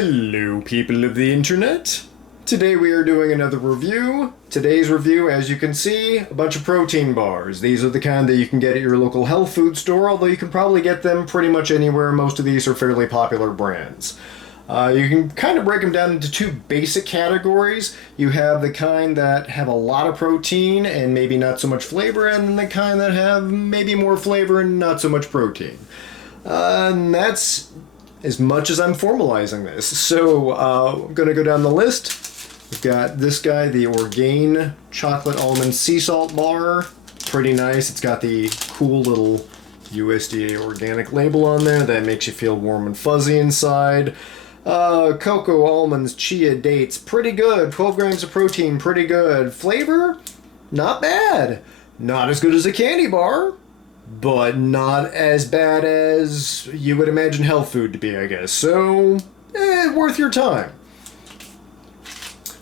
Hello, people of the internet. Today we are doing another review. Today's review, as you can see, a bunch of protein bars. These are the kind that you can get at your local health food store, although you can probably get them pretty much anywhere. Most of these are fairly popular brands. You can kind of break them down into two basic categories. You have the kind that have a lot of protein and maybe not so much flavor, and then the kind that have maybe more flavor and not so much protein. And that's as much as I'm formalizing this. So I'm going to go down the list. We've got this guy, the Orgain Chocolate Almond Sea Salt Bar. Pretty nice. It's got the cool little USDA organic label on there that makes you feel warm and fuzzy inside. Cocoa Almonds Chia Dates. Pretty good. 12 grams of protein. Pretty good. Flavor? Not bad. Not as good as a candy bar, but not as bad as you would imagine health food to be, I guess. So, worth your time.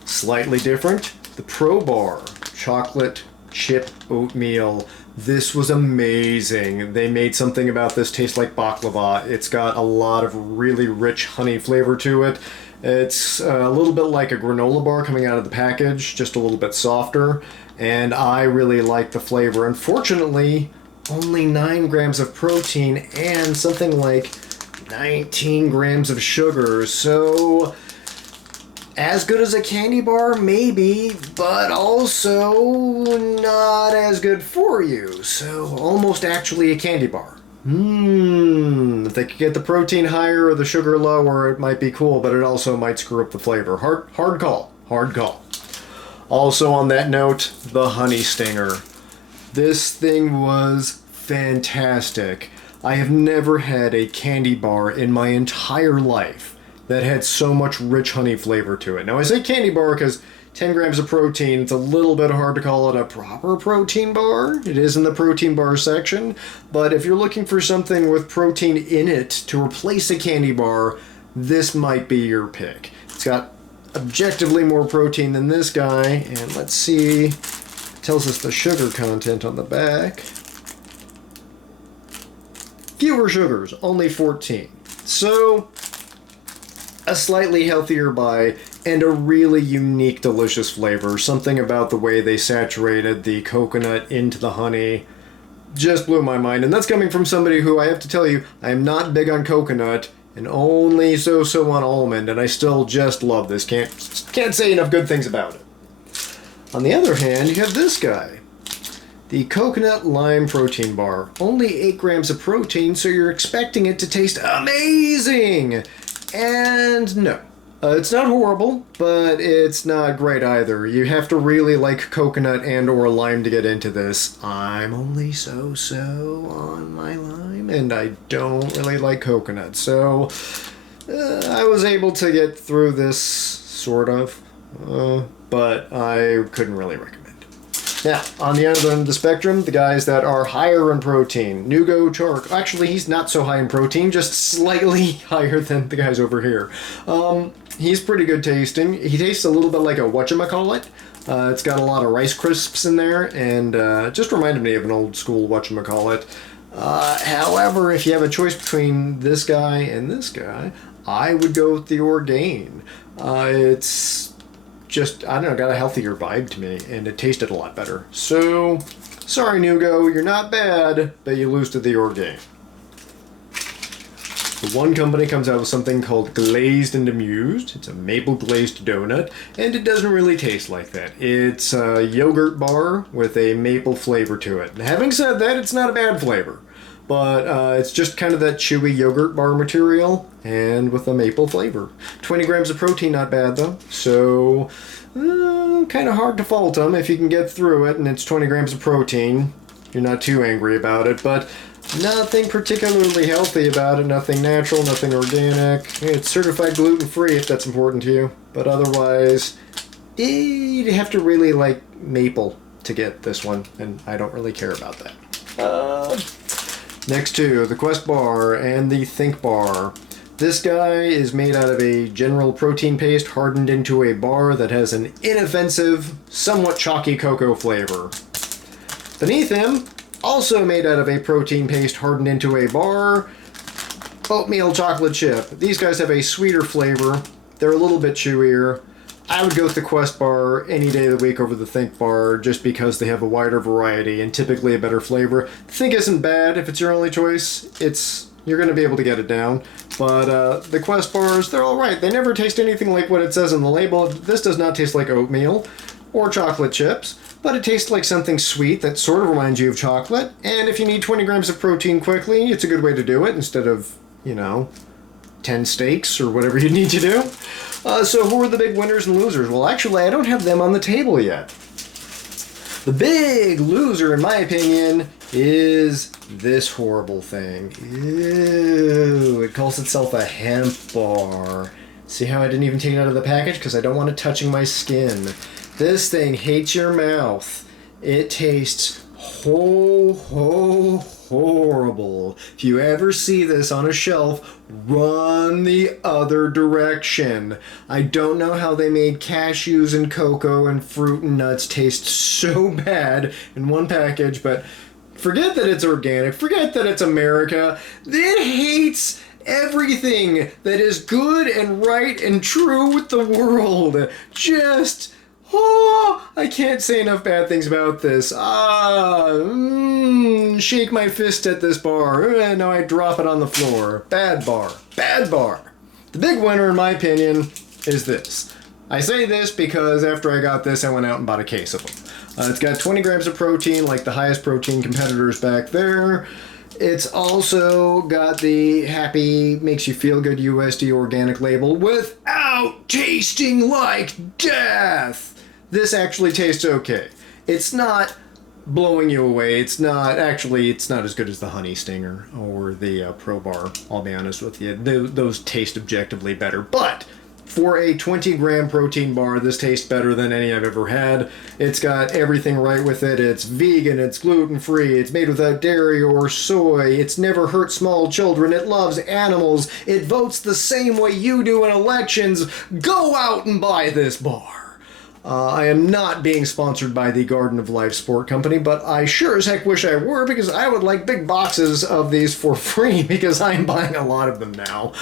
Slightly different, the ProBar Chocolate Chip Oatmeal. This was amazing. They made something about this taste like baklava. It's got a lot of really rich honey flavor to it. It's a little bit like a granola bar coming out of the package, just a little bit softer. And I really like the flavor. Unfortunately, only 9 grams of protein and something like 19 grams of sugar. So, as good as a candy bar, maybe, but also not as good for you. So, almost actually a candy bar. If they could get the protein higher or the sugar lower, it might be cool, but it also might screw up the flavor. Hard call. Hard call. Also on that note, the honey stinger. This thing was fantastic. I have never had a candy bar in my entire life that had so much rich honey flavor to it. Now I say candy bar because 10 grams of protein, it's a little bit hard to call it a proper protein bar. It is in the protein bar section, but if you're looking for something with protein in it to replace a candy bar, this might be your pick. It's got objectively more protein than this guy, and let's see, it tells us the sugar content on the back. Fewer sugars, only 14. So, a slightly healthier buy and a really unique, delicious flavor. Something about the way they saturated the coconut into the honey just blew my mind. And that's coming from somebody who, I have to tell you, I am not big on coconut and only so on almond, and I still just love this. Can't say enough good things about it. On the other hand, you have this guy. The Coconut Lime Protein Bar. Only 8 grams of protein, so you're expecting it to taste amazing! And no. It's not horrible, but it's not great either. You have to really like coconut and or lime to get into this. I'm only so on my lime, and I don't really like coconut. So, I was able to get through this, sort of, but I couldn't really recommend. Now, on the other end of the spectrum, the guys that are higher in protein. Nugo Chark. Actually, he's not so high in protein, just slightly higher than the guys over here. He's pretty good tasting. He tastes a little bit like a whatchamacallit. It's got a lot of Rice Crisps in there, and just reminded me of an old school whatchamacallit. However, if you have a choice between this guy and this guy, I would go with the Ordain. It's just, I don't know, got a healthier vibe to me, and it tasted a lot better. So, sorry Nugo, you're not bad, but you lose to the Orgain. The one company comes out with something called Glazed and Amused. It's a maple glazed donut, and it doesn't really taste like that. It's a yogurt bar with a maple flavor to it. And having said that, it's not a bad flavor. But it's just kind of that chewy yogurt bar material and with a maple flavor. 20 grams of protein, not bad though. So, kind of hard to fault them if you can get through it and it's 20 grams of protein. You're not too angry about it, but nothing particularly healthy about it. Nothing natural, nothing organic. It's certified gluten-free if that's important to you. But otherwise, you'd have to really like maple to get this one, and I don't really care about that. Next to the Quest Bar and the Think Bar. This guy is made out of a general protein paste hardened into a bar that has an inoffensive, somewhat chalky cocoa flavor. Beneath him, also made out of a protein paste hardened into a bar, oatmeal chocolate chip. These guys have a sweeter flavor. They're a little bit chewier. I would go with the Quest bar any day of the week over the Think bar just because they have a wider variety and typically a better flavor. Think isn't bad if it's your only choice. You're going to be able to get it down. But the Quest bars, they're alright. They never taste anything like what it says on the label. This does not taste like oatmeal or chocolate chips, but it tastes like something sweet that sort of reminds you of chocolate. And if you need 20 grams of protein quickly, it's a good way to do it instead of, 10 steaks or whatever you need to do. So who are the big winners and losers? Well, actually, I don't have them on the table yet. The big loser, in my opinion, is this horrible thing. Ew, it calls itself a hemp bar. See how I didn't even take it out of the package? Because I don't want it touching my skin. This thing hates your mouth. It tastes horrible. If you ever see this on a shelf, run the other direction. I don't know how they made cashews and cocoa and fruit and nuts taste so bad in one package, but forget that it's organic. Forget that it's America. It hates everything that is good and right and true with the world. I can't say enough bad things about this. Shake my fist at this bar. Now I drop it on the floor. Bad bar. Bad bar. The big winner, in my opinion, is this. I say this because after I got this, I went out and bought a case of them. It's got 20 grams of protein, like the highest protein competitors back there. It's also got the happy, makes you feel good USD organic label without tasting like death. This actually tastes okay. It's not blowing you away. It's not as good as the Honey Stinger or the ProBar, I'll be honest with you. Those taste objectively better. But for a 20-gram protein bar, this tastes better than any I've ever had. It's got everything right with it. It's vegan, it's gluten-free, it's made without dairy or soy, it's never hurt small children, it loves animals, it votes the same way you do in elections. Go out and buy this bar. I am not being sponsored by the Garden of Life Sport Company, but I sure as heck wish I were, because I would like big boxes of these for free, because I'm buying a lot of them now.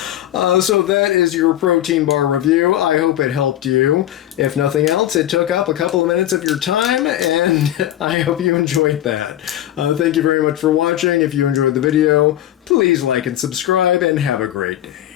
So that is your protein bar review. I hope it helped you. If nothing else, it took up a couple of minutes of your time, and I hope you enjoyed that. Thank you very much for watching. If you enjoyed the video, please like and subscribe, and have a great day.